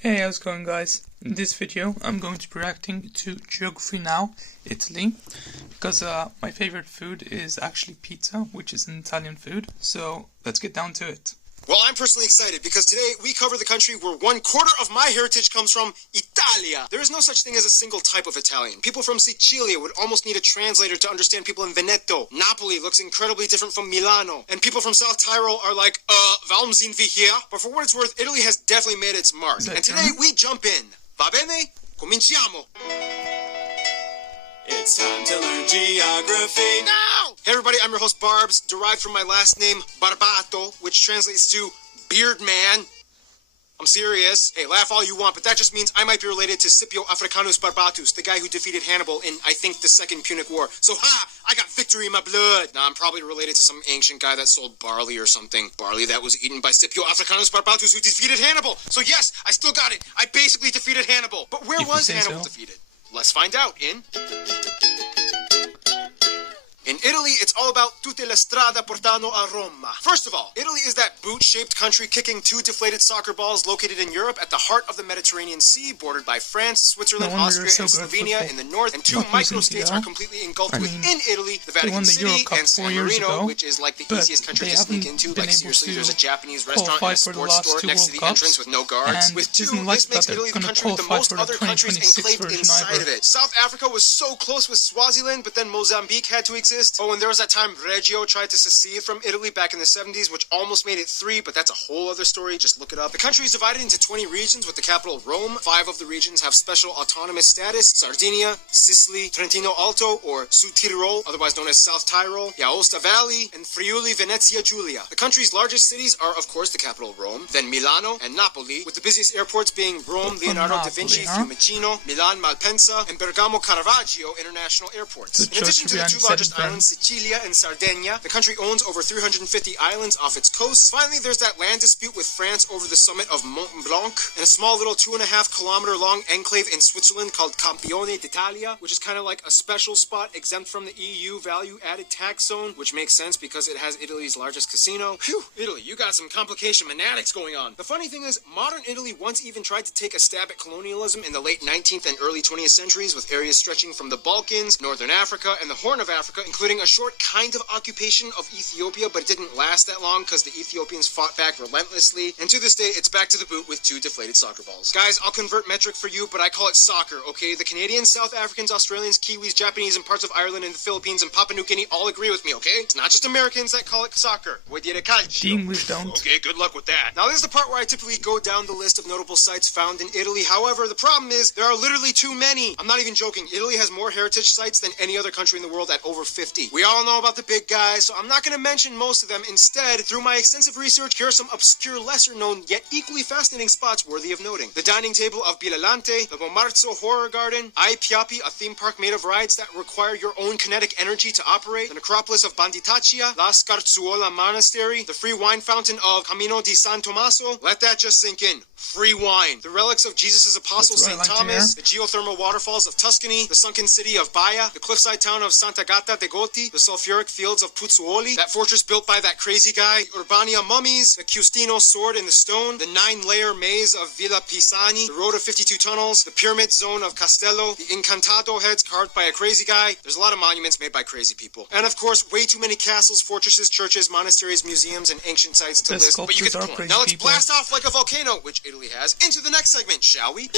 Hey, how's it going, guys? In this video I'm going to be reacting to Geography Now, Italy, because my favorite food is actually pizza, which is an Italian food, so let's get down to it. Well, I'm personally excited because today we cover the country where 1/4 of my heritage comes from, Italia. There is no such thing as a single type of Italian. People from Sicilia would almost need a translator to understand people in Veneto. Napoli looks incredibly different from Milano. And people from South Tyrol are like, warum sind wir hier? But for what it's worth, Italy has definitely made its mark. And today we jump in. Va bene? Cominciamo! It's time to learn geography now! Hey everybody, I'm your host Barbs, derived from my last name Barbato, which translates to beard man. I'm serious. Hey, laugh all you want, but that just means I might be related to Scipio Africanus Barbatus, the guy who defeated Hannibal in, I think, the Second Punic War. So, I got victory in my blood. Now, I'm probably related to some ancient guy that sold barley or something. Barley that was eaten by Scipio Africanus Barbatus, who defeated Hannibal. So, yes, I still got it. I basically defeated Hannibal. But where was Hannibal defeated? Let's find out in Italy, it's all about tutte le strade portano a Roma. First of all, Italy is that boot-shaped country kicking two deflated soccer balls located in Europe at the heart of the Mediterranean Sea, bordered by France, Switzerland, Austria, and Slovenia in the north, and two micro-states are completely engulfed within Italy, the Vatican City and San Marino, which is like the easiest country to sneak into. Like, seriously, there's a Japanese restaurant and a sports store next to the entrance with no guards. With two, this makes Italy the country with the most other countries enclaved inside of it. South Africa was so close with Swaziland, but then Mozambique had to exist. Oh, and there was that time Reggio tried to secede from Italy back in the 70s, which almost made it 3, but that's a whole other story. Just look it up. The country is divided into 20 regions with the capital Rome. 5 of the regions have special autonomous status: Sardinia, Sicily, Trentino Alto, or Sud Tirol, otherwise known as South Tyrol, Aosta Valley, and Friuli Venezia Giulia. The country's largest cities are, of course, the capital Rome, then Milano and Napoli, with the busiest airports being Rome, Leonardo da Vinci, Fiumicino, Milan, Malpensa, and Bergamo Caravaggio international airports. In addition to the 2 largest islands, Sicilia and Sardinia, the country owns over 350 islands off its coast. Finally, there's that land dispute with France over the summit of Mont Blanc, and a small little 2.5-kilometer long enclave in Switzerland called Campione d'Italia, which is kind of like a special spot exempt from the EU value-added tax zone, which makes sense because it has Italy's largest casino. Phew, Italy, you got some complication fanatics going on. The funny thing is, modern Italy once even tried to take a stab at colonialism in the late 19th and early 20th centuries, with areas stretching from the Balkans, Northern Africa, and the Horn of Africa, including a short kind of occupation of Ethiopia, but it didn't last that long because the Ethiopians fought back relentlessly, and to this day it's back to the boot with 2 deflated soccer balls. Guys, I'll convert metric for you, but I call it soccer, okay? The Canadians, South Africans, Australians, Kiwis, Japanese, and parts of Ireland and the Philippines and Papua New Guinea all agree with me, okay? It's not just Americans that call it soccer. Vuoi dire calcio? The English don't. Okay, good luck with that. Now this is the part where I typically go down the list of notable sites found in Italy. However, the problem is there are literally too many. I'm not even joking. Italy has more heritage sites than any other country in the world at over 50. We all know about the big guys, so I'm not going to mention most of them. Instead, through my extensive research, here are some obscure, lesser-known, yet equally fascinating spots worthy of noting. The dining table of Bilalante, the Bomarzo Horror Garden, Ai Piapi, a theme park made of rides that require your own kinetic energy to operate, the necropolis of Banditaccia, La Scarzuola Monastery, the free wine fountain of Camino di San Tommaso. Let that just sink in. Free wine. The relics of Jesus' apostle St. Thomas, the geothermal waterfalls of Tuscany, the sunken city of Baia, the cliffside town of Sant'Agata de Goti, the sulfuric fields of Pozzuoli, that fortress built by that crazy guy, Urbania mummies, the Custino sword in the stone, the 9-layer maze of Villa Pisani, the road of 52 tunnels, the pyramid zone of Castello, the Incantado heads carved by a crazy guy. There's a lot of monuments made by crazy people. And of course, way too many castles, fortresses, churches, monasteries, museums, and ancient sites to list, but you get the point. Now let's blast off like a volcano, which Italy has, into the next segment, shall we?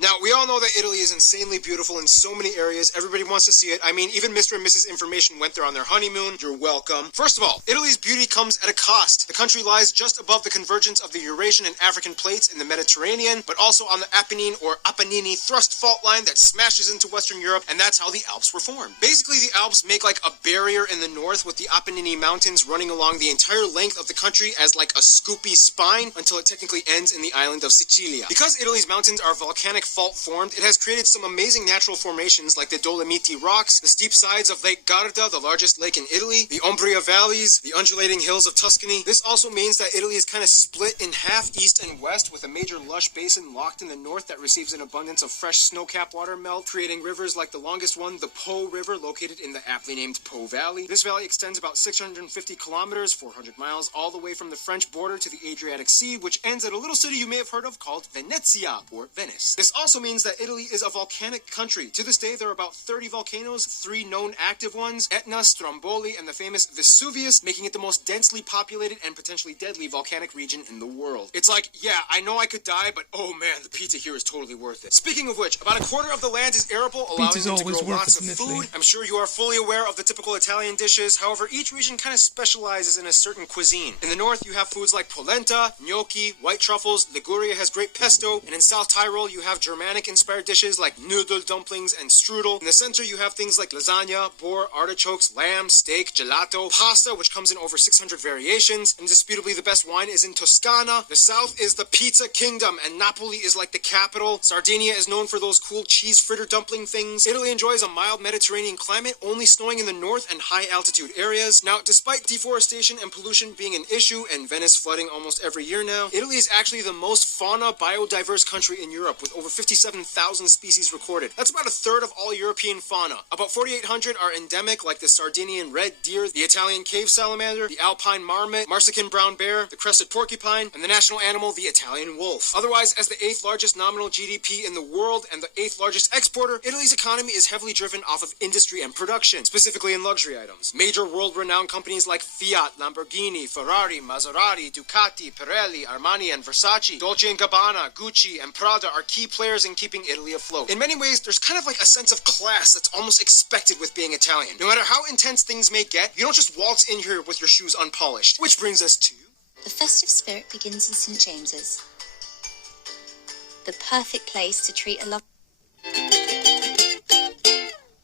Now, we all know that Italy is insanely beautiful in so many areas. Everybody wants to see it. I mean, even Mr. and Mrs. Information went there on their honeymoon. You're welcome. First of all, Italy's beauty comes at a cost. The country lies just above the convergence of the Eurasian and African plates in the Mediterranean, but also on the Apennine or Apennini thrust fault line that smashes into Western Europe, and that's how the Alps were formed. Basically, the Alps make like a barrier in the north with the Apennine mountains running along the entire length of the country as like a scoopy spine until it technically ends in the island of Sicilia. Because Italy's mountains are volcanic fault formed, it has created some amazing natural formations like the Dolomiti Rocks, the steep sides of Lake Garda, the largest lake in Italy, the Umbria Valleys, the undulating hills of Tuscany. This also means that Italy is kind of split in half east and west, with a major lush basin locked in the north that receives an abundance of fresh snow-capped water melt, creating rivers like the longest one, the Po River, located in the aptly named Po Valley. This valley extends about 650 kilometers, 400 miles, all the way from the French border to the Adriatic Sea, which ends at a little city you may have heard of called Venezia, or Venice. This also means that Italy is a volcanic country. To this day, there are about 30 volcanoes, 3 known active ones, Etna, Stromboli, and the famous Vesuvius, making it the most densely populated and potentially deadly volcanic region in the world. It's like, yeah, I know I could die, but oh man, the pizza here is totally worth it. Speaking of which, about a quarter of the land is arable, allowing them to grow lots of food. I'm sure you are fully aware of the typical Italian dishes. However, each region kind of specializes in a certain cuisine. In the north, you have foods like polenta, gnocchi, white truffles. Liguria has great pesto, and in South Tyrol, you have Germanic-inspired dishes like noodle dumplings and strudel. In the center, you have things like lasagna, boar, artichokes, lamb, steak, gelato, pasta, which comes in over 600 variations. Indisputably, the best wine is in Toscana. The south is the pizza kingdom, and Napoli is like the capital. Sardinia is known for those cool cheese fritter dumpling things. Italy enjoys a mild Mediterranean climate, only snowing in the north and high altitude areas. Now, despite deforestation and pollution being an issue, and Venice flooding almost every year now, Italy is actually the most fauna biodiverse country in Europe, with over 57,000 species recorded. That's about a third of all European fauna. About 4,800 are endemic, like the Sardinian red deer, the Italian cave salamander, the alpine marmot, Marsican brown bear, the crested porcupine, and the national animal, the Italian wolf. Otherwise, as the 8th largest nominal GDP in the world and the 8th largest exporter, Italy's economy is heavily driven off of industry and production, specifically in luxury items. Major world-renowned companies like Fiat, Lamborghini, Ferrari, Maserati, Ducati, Pirelli, Armani, and Versace, Dolce & Gabbana, Gucci, and Prada are key players in keeping Italy afloat. In many ways, there's kind of like a sense of class that's almost expected with being Italian. No matter how intense things may get, you don't just waltz in here with your shoes unpolished. Which brings us to... The festive spirit begins in St. James's. The perfect place to treat a loved...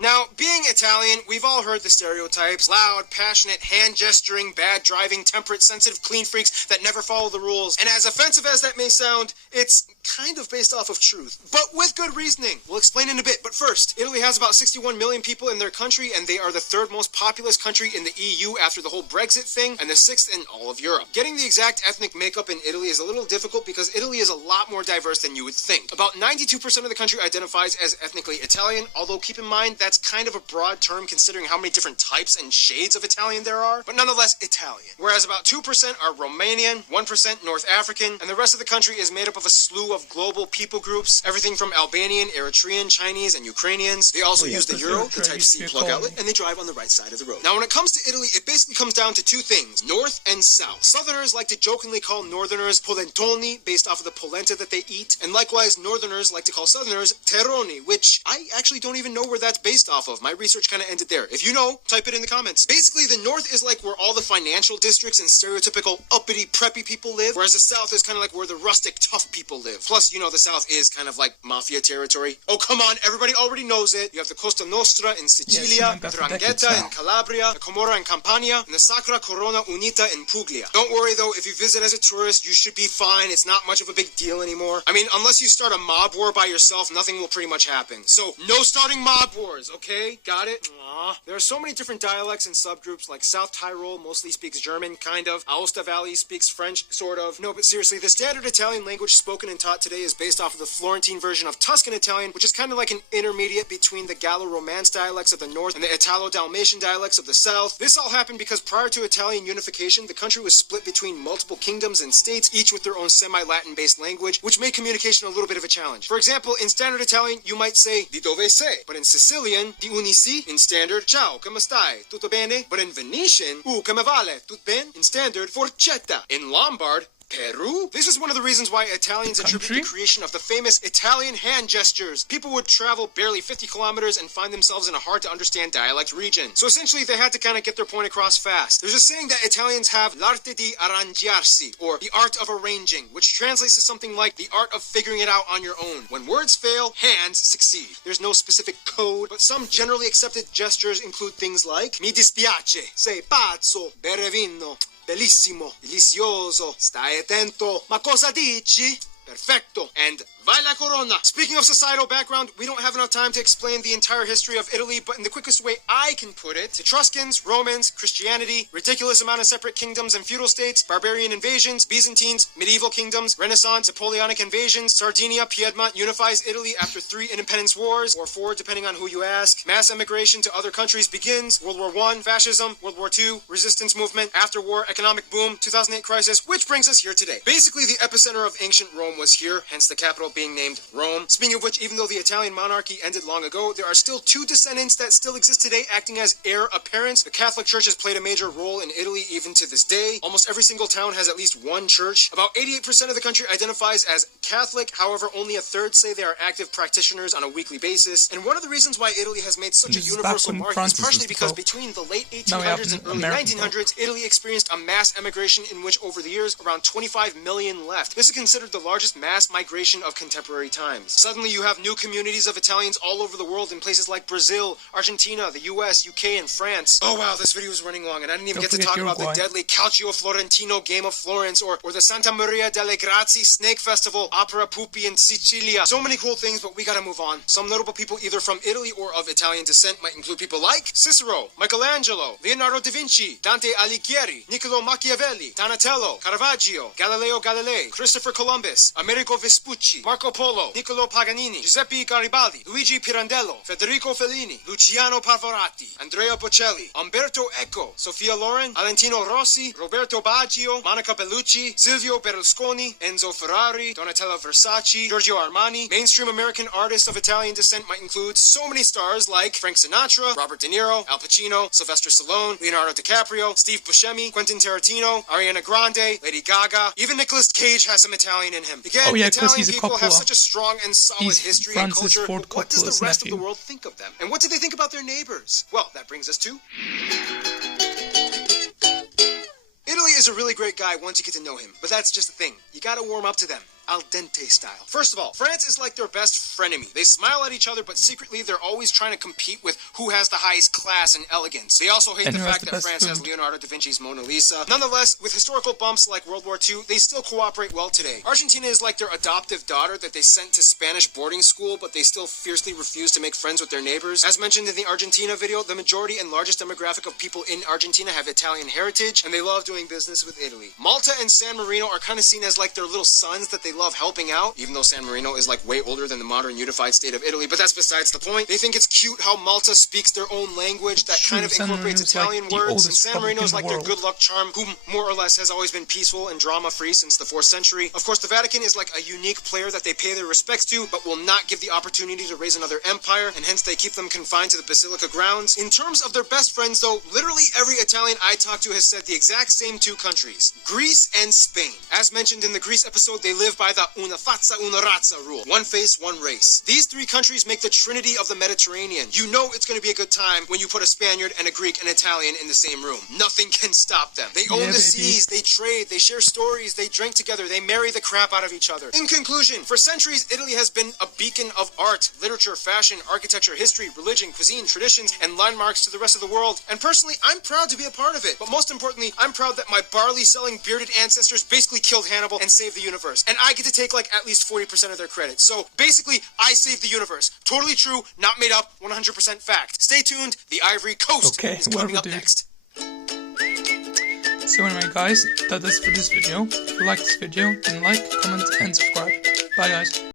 Now, being Italian, we've all heard the stereotypes. Loud, passionate, hand-gesturing, bad driving, temperate, sensitive, clean freaks that never follow the rules. And as offensive as that may sound, it's kind of based off of truth. But with good reasoning. We'll explain in a bit. But first, Italy has about 61 million people in their country, and they are the 3rd most populous country in the EU after the whole Brexit thing, and the 6th in all of Europe. Getting the exact ethnic makeup in Italy is a little difficult because Italy is a lot more diverse than you would think. About 92% of the country identifies as ethnically Italian, although keep in mind that's kind of a broad term considering how many different types and shades of Italian there are, but nonetheless Italian. Whereas about 2% are Romanian, 1% North African, and the rest of the country is made up of a slew of global people groups, everything from Albanian, Eritrean, Chinese, and Ukrainians. They also use the Euro, the Type-C plug outlet, and they drive on the right side of the road. Now when it comes to Italy, it basically comes down to 2 things, North and South. Southerners like to jokingly call Northerners polentoni, based off of the polenta that they eat, and likewise Northerners like to call Southerners terroni, which I actually don't even know where that's based off of. My research kind of ended there. If you know, type it in the comments. Basically, the North is like where all the financial districts and stereotypical uppity, preppy people live, whereas the South is kind of like where the rustic, tough people live. Plus, you know, the South is kind of like mafia territory. Oh, come on, everybody already knows it. You have the Costa Nostra in Sicilia, the 'Ndrangheta in Calabria, the Camorra in Campania, and the Sacra Corona Unita in Puglia. Don't worry, though, if you visit as a tourist, you should be fine. It's not much of a big deal anymore. I mean, unless you start a mob war by yourself, nothing will pretty much happen. So, no starting mob wars, okay? Got it? Aww. There are so many different dialects and subgroups, like South Tyrol mostly speaks German, kind of. Aosta Valley speaks French, sort of. No, but seriously, the standard Italian language spoken and taught today is based off of the Florentine version of Tuscan Italian, which is kind of like an intermediate between the Gallo-Romance dialects of the north and the Italo-Dalmatian dialects of the south. This all happened because prior to Italian unification, the country was split between multiple kingdoms and states, each with their own semi-Latin based language, which made communication a little bit of a challenge. For example, in standard Italian, you might say di dove sei, but in Sicilian, di uni si. In standard, ciao, come stai? Tutto bene? But in Venetian, come vale? Tut ben? In standard, forchetta. In Lombard, Peru? This is one of the reasons why Italians attribute the creation of the famous Italian hand gestures. People would travel barely 50 kilometers and find themselves in a hard-to-understand dialect region. So essentially, they had to kind of get their point across fast. There's a saying that Italians have l'arte di arrangiarsi, or the art of arranging, which translates to something like the art of figuring it out on your own. When words fail, hands succeed. There's no specific code, but some generally accepted gestures include things like mi dispiace, sei pazzo, bere vino, bellissimo, delizioso, stai attento, ma cosa dici? Perfecto. And vai la corona. Speaking of societal background, we don't have enough time to explain the entire history of Italy, but in the quickest way I can put it, Etruscans, Romans, Christianity, ridiculous amount of separate kingdoms and feudal states, barbarian invasions, Byzantines, medieval kingdoms, Renaissance, Napoleonic invasions, Sardinia, Piedmont unifies Italy after 3 independence wars, or 4 depending on who you ask, mass emigration to other countries begins, World War I, fascism, World War II, resistance movement, after war, economic boom, 2008 crisis, which brings us here today. Basically, the epicenter of ancient Rome was here, hence the capital being named Rome. Speaking of which, even though the Italian monarchy ended long ago, there are still 2 descendants that still exist today acting as heir apparents. The Catholic Church has played a major role in Italy even to this day. Almost every single town has at least one church. About 88% of the country identifies as Catholic, however, only a third say they are active practitioners on a weekly basis. And one of the reasons why Italy has made such a universal mark is partially because between the late 1800s and early 1900s, Italy experienced a mass emigration in which over the years around 25 million left. This is considered the largest mass migration of contemporary times. Suddenly you have new communities of Italians all over the world in places like Brazil, Argentina, the US, UK, and France. Oh wow, this video is running long and I didn't even get to talk about the deadly Calcio Florentino Game of Florence or the Santa Maria delle Grazie Snake Festival, Opera Pupi in Sicilia. So many cool things, but we gotta move on. Some notable people either from Italy or of Italian descent might include people like Cicero, Michelangelo, Leonardo da Vinci, Dante Alighieri, Niccolo Machiavelli, Donatello, Caravaggio, Galileo Galilei, Christopher Columbus, Amerigo Vespucci, Marco Polo, Niccolo Paganini, Giuseppe Garibaldi, Luigi Pirandello, Federico Fellini, Luciano Pavarotti, Andrea Bocelli, Umberto Eco, Sofia Loren, Valentino Rossi, Roberto Baggio, Monica Bellucci, Silvio Berlusconi, Enzo Ferrari, Donatella Versace, Giorgio Armani. Mainstream American artists of Italian descent might include so many stars like Frank Sinatra, Robert De Niro, Al Pacino, Sylvester Stallone, Leonardo DiCaprio, Steve Buscemi, Quentin Tarantino, Ariana Grande, Lady Gaga. Even Nicolas Cage has some Italian in him. Again, Italian people have such a strong and solid history and culture. What does the rest of the world think of them? And what do they think about their neighbors? Well, that brings us to... Italy is a really great guy once you get to know him, but that's just the thing. You gotta warm up to them. Al dente style. First of all, France is like their best frenemy. They smile at each other, but secretly they're always trying to compete with who has the highest class and elegance. They also hate the fact that France has Leonardo da Vinci's Mona Lisa. Nonetheless, with historical bumps like World War II, they still cooperate well today. Argentina is like their adoptive daughter that they sent to Spanish boarding school, but they still fiercely refuse to make friends with their neighbors. As mentioned in the Argentina video, the majority and largest demographic of people in Argentina have Italian heritage, and they love doing business with Italy. Malta and San Marino are kind of seen as like their little sons that they love helping out, even though San Marino is like way older than the modern unified state of Italy, but that's besides the point. They think it's cute how Malta speaks their own language that kind of incorporates Italian words, and San Marino is like their good luck charm, who more or less has always been peaceful and drama-free since the 4th century. Of course, the Vatican is like a unique player that they pay their respects to, but will not give the opportunity to raise another empire, and hence they keep them confined to the Basilica grounds. In terms of their best friends, though, literally every Italian I talked to has said the exact same 2 countries, Greece and Spain. As mentioned in the Greece episode, they live by the una faccia una razza rule. One face, one race. These 3 countries make the trinity of the Mediterranean. You know it's going to be a good time when you put a Spaniard and a Greek and Italian in the same room. Nothing can stop them. They own the seas, they trade, they share stories, they drink together, they marry the crap out of each other. In conclusion, for centuries, Italy has been a beacon of art, literature, fashion, architecture, history, religion, cuisine, traditions, and landmarks to the rest of the world. And personally, I'm proud to be a part of it. But most importantly, I'm proud that my barley-selling bearded ancestors basically killed Hannibal and saved the universe. And I get to take like at least 40% of their credit. So basically, I saved the universe. Totally true, not made up, 100% fact. Stay tuned, the Ivory Coast is coming up next. So anyway guys, that is for this video. If you liked this video, then like, comment and subscribe. Bye guys.